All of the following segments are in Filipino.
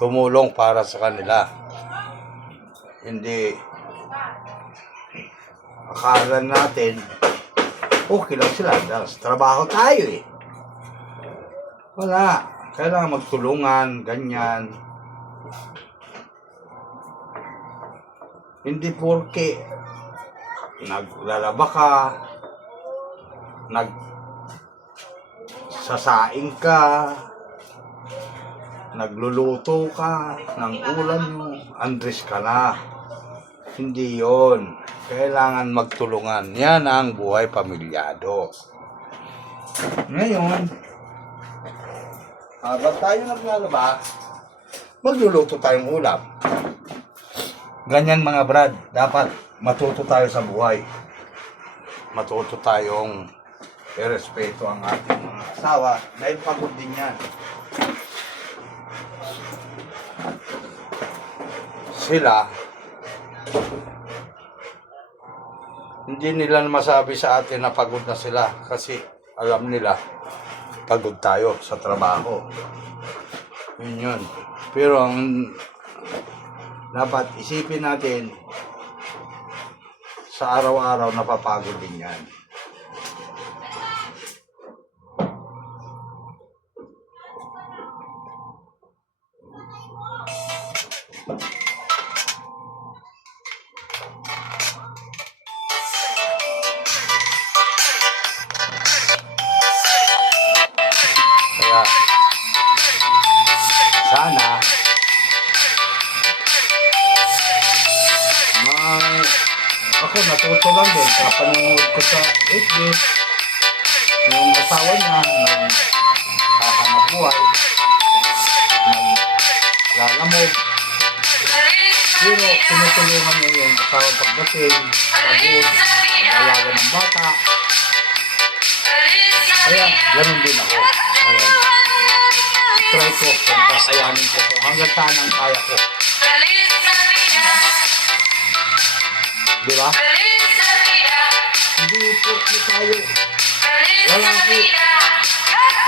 tumulong para sa kanila. Hindi akala natin okay lang sila dahil sa trabaho tayo eh. Wala. Kailangan magtulungan, ganyan. Hindi porke naglalaba ka, nagsasaing ka, nagluluto ka ng ulam mo, andres ka na. Hindi yon. Kailangan magtulungan. Yan ang buhay pamilyado. Ngayon, habang tayo naglalaba, magluluto tayong ulam. Ganyan mga brad, dapat matuto tayo sa buhay. Matuto tayong irespeto ang ating mga asawa dahil pagod din yan. Sila, hindi nila masabi sa atin na pagod na sila kasi alam nila pagod tayo sa trabaho. Yun. Pero ang dapat isipin natin sa araw-araw napapagod din yan. Kaya sana ako natuto lang din sa panonood ko sa FB yung asawa niya naghahanap buhay, naglalamog, pero tinutulungan niya yung asawa pagdating, pagod, alaga ng bata. Kaya ganun din ako. Ayan. Try ko kung kakayanin ko hanggang saan ang kaya ko. Diba? Hindi po tayo. Wala po.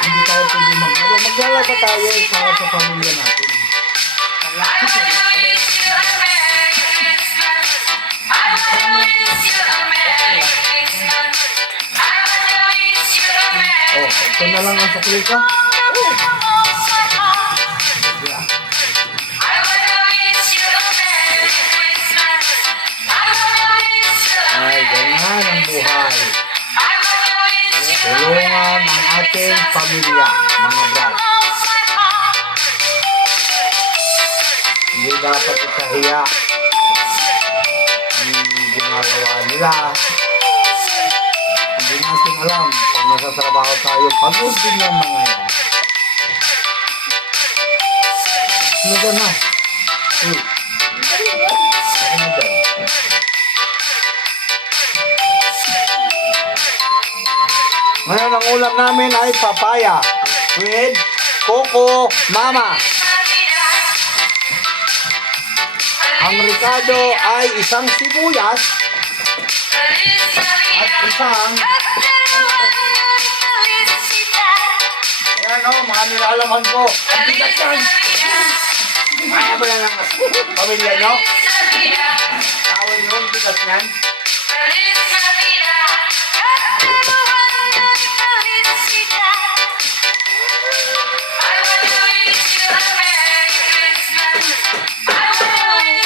Hindi tayo pwede maglalaba tayo para sa pamilya natin. Oh, ito na lang ang sakli ka. Ay, ganyan ang buhay. Tulungan ang ating pamilya, mga brad. Hindi dapat ikahiya ang ginagawa nila. Hindi natin alam kung nasa trabaho tayo, pagod din yung mga yan. Ano ka na? Ano ka na? Ngayon ang ulam namin ay papaya with Coco Mama. Ang ricado ay isang sibuyas at isang ayan o, mga nilalaman ko. Ang bigat yan. Kaya ba yan ang pamilya nyo? Tawin nyo, ang bigat yan.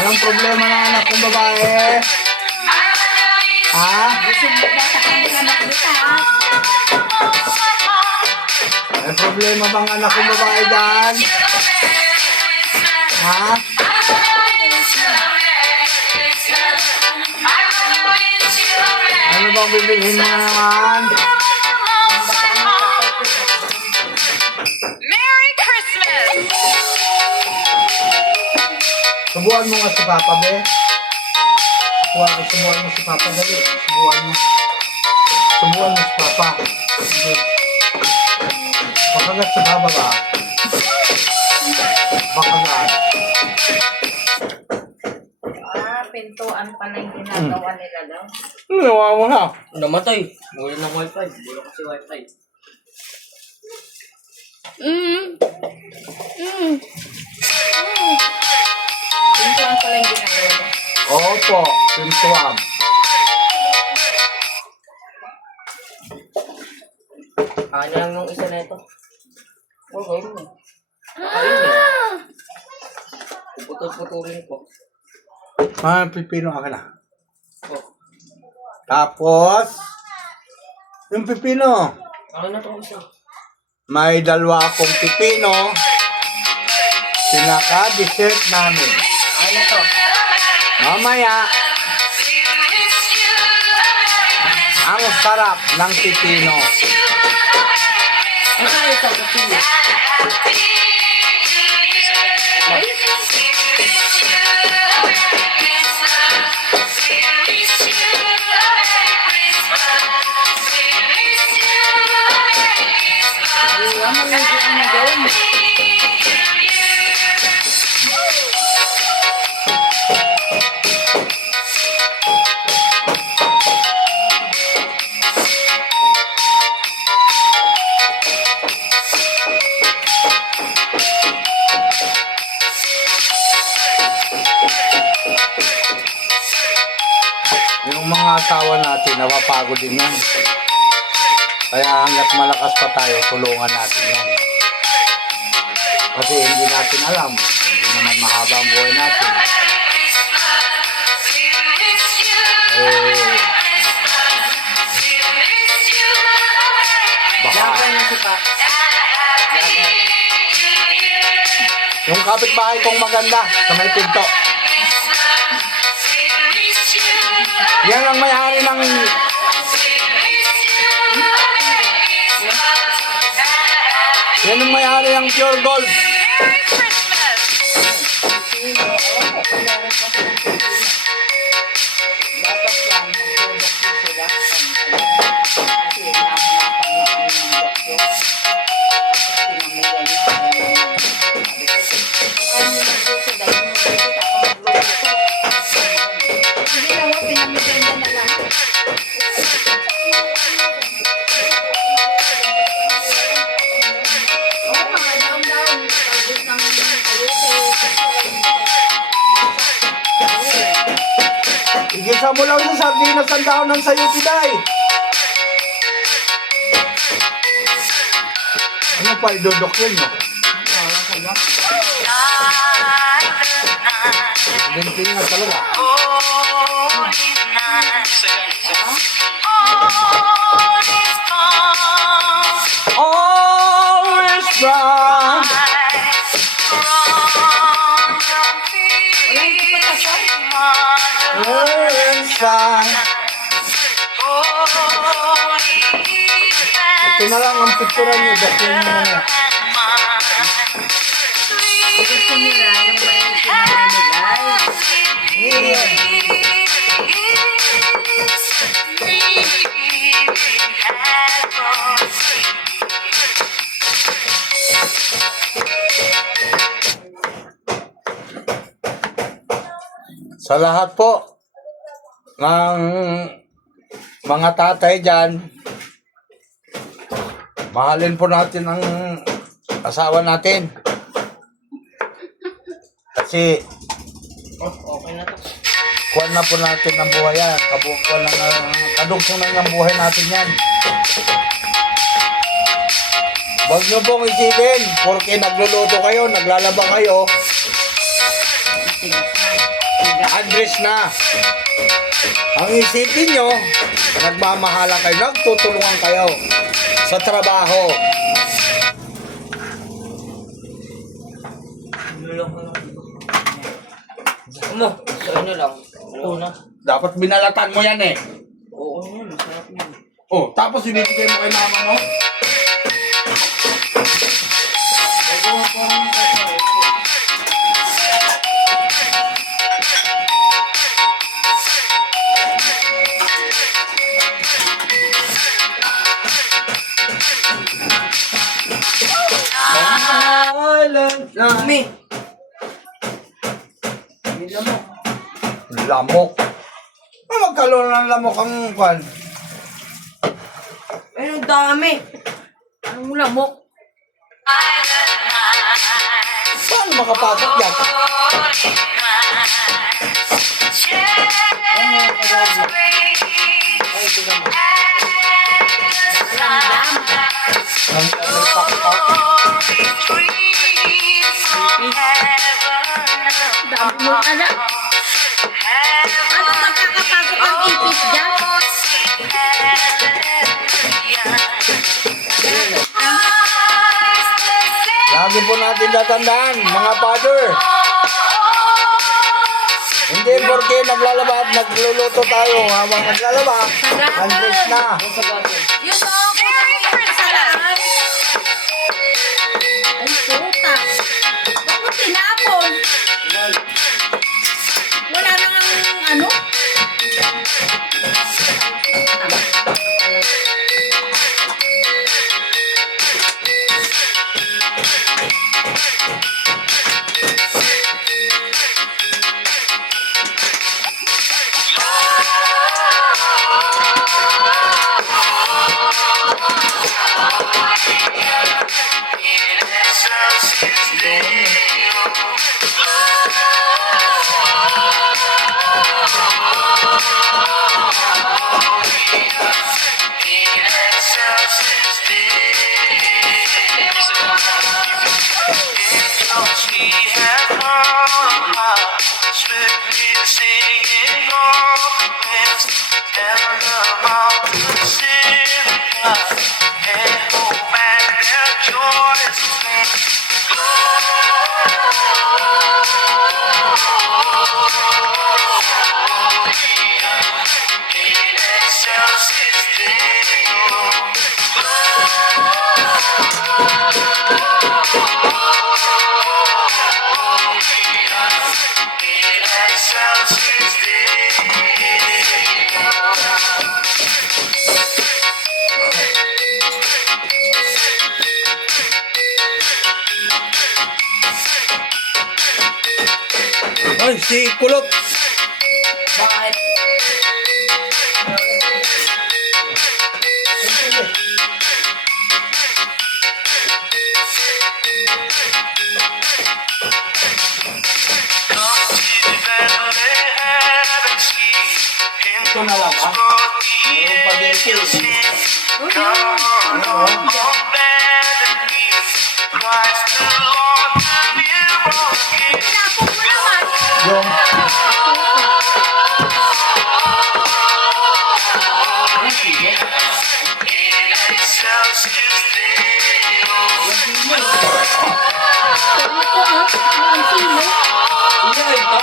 Anong problema ng anak kong babae? Ha? May problema bang anak kong babae dyan? Ha? Ano bang bibilhin mo naman? Merry Christmas! Subuan mo nga si Papa, be. Subuan mo si Papa, dali. Subuan mo si Papa. Sige. Pakagat sa baba ba? Pakagat. Pintuan pala yung ginagawa nila daw. Nawa mo na. Namatay. Mula ng wifi. Mula kasi wifi. po, pintuan. Ano lang yung isa na ito? Okay. Putol-putulin ko. Pipino ka na. Oh. Tapos, yung pipino, Ano na itong isa? may dalawa akong pipino, pinaka-dessert namin. Ano na to? Mamaya, ang sarap ng pipino. Ano na isang kapila? Yung mga asawa natin, napapagod din yan. Kaya hanggat malakas pa tayo, tulungan natin yan. Kasi hindi natin alam, hindi naman mahaba ang buhay natin. Baka Lagay na si Pak. Lagay. yung kapitbahay kong maganda sa may pinto. Yan ang may-ari ng... Yan ang may-ari ng Pure Gold. Hindi na mo, pinamiganda na lang. Oo, mga down-down. Talbos ng ayusin. Igisa mo lang sa sardinas ang daon ng sayo, Tiday. Ano pa idodok yun, no? Linting na talaga. All is wrong. All is fine. Ito na lang ang picture niyo. Dakyan niyo na. Gusto nila yung may pinamigay. Sa lahat po ng mga tatay dyan, mahalin po natin ang asawa natin. Kasi Okay na to. kuwan na po natin ang buhay yan. Kabukuan na kadugsungan ng buhay natin yan. Huwag nyo pong isipin, porque nagluluto kayo, naglalaba kayo, address na. Ang isipin nyo, nagmamahala kayo, nagtutulungan kayo sa trabaho. Lulong ko lang. Mo, sa inyo lang. Ito na. Dapat binalatan mo yan eh. Oo yun, masarap yun. Oh, tapos binibigay mo kay mama mo? Gagawa ko ang Silent night. Me! Hindi mo. Lamok. Magkaroon ng lamok ang kwan. Ay, ang dami! Anong lamok? Saan makapasok yan? Ang pakpak. Dami mo anak. Ano magkakapasok ang ipis dyan? Lagi po natin tatandaan, mga father. Hindi porke naglalaba at nagluluto tayo habang naglalaba, andres na. Yun o, kasalaan. Ay, puta. Bakit tinapon? Wala nang ano? Ay, si Kulot. Bakit? Ito na lang, ha? Meron pa dito. Tinapon mo naman. Yung, Ito ko ha, ang sino. Hindi ka ito?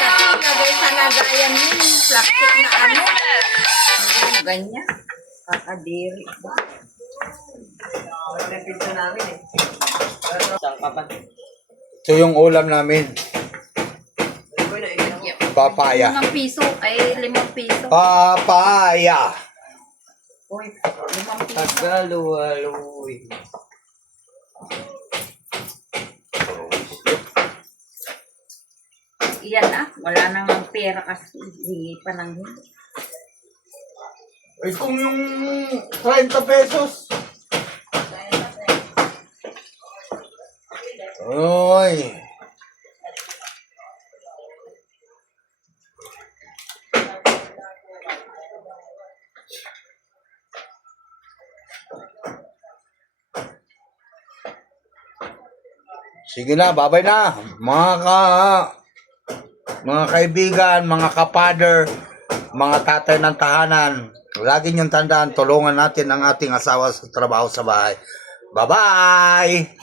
Dapat kasi lagay sa lagayan yun, plastic na ano. Ano, ganyan. Kakadiri. Pinto namin eh. Saan ka pa? ito yung ulam namin. Papaya. 5 piso, ay 5 piso. Papaya. Uy, 5 piso. Tagaluwaloy. Iyan na, wala nang ang pera kasi hingi pa ng hingi. Ay, kung yung 30 pesos. Oy. Sige na, babay na. Mga kaibigan, mga kapader, mga tatay ng tahanan. Lagi niyong tandaan, tulungan natin ang ating asawa sa trabaho sa bahay. Bye-bye!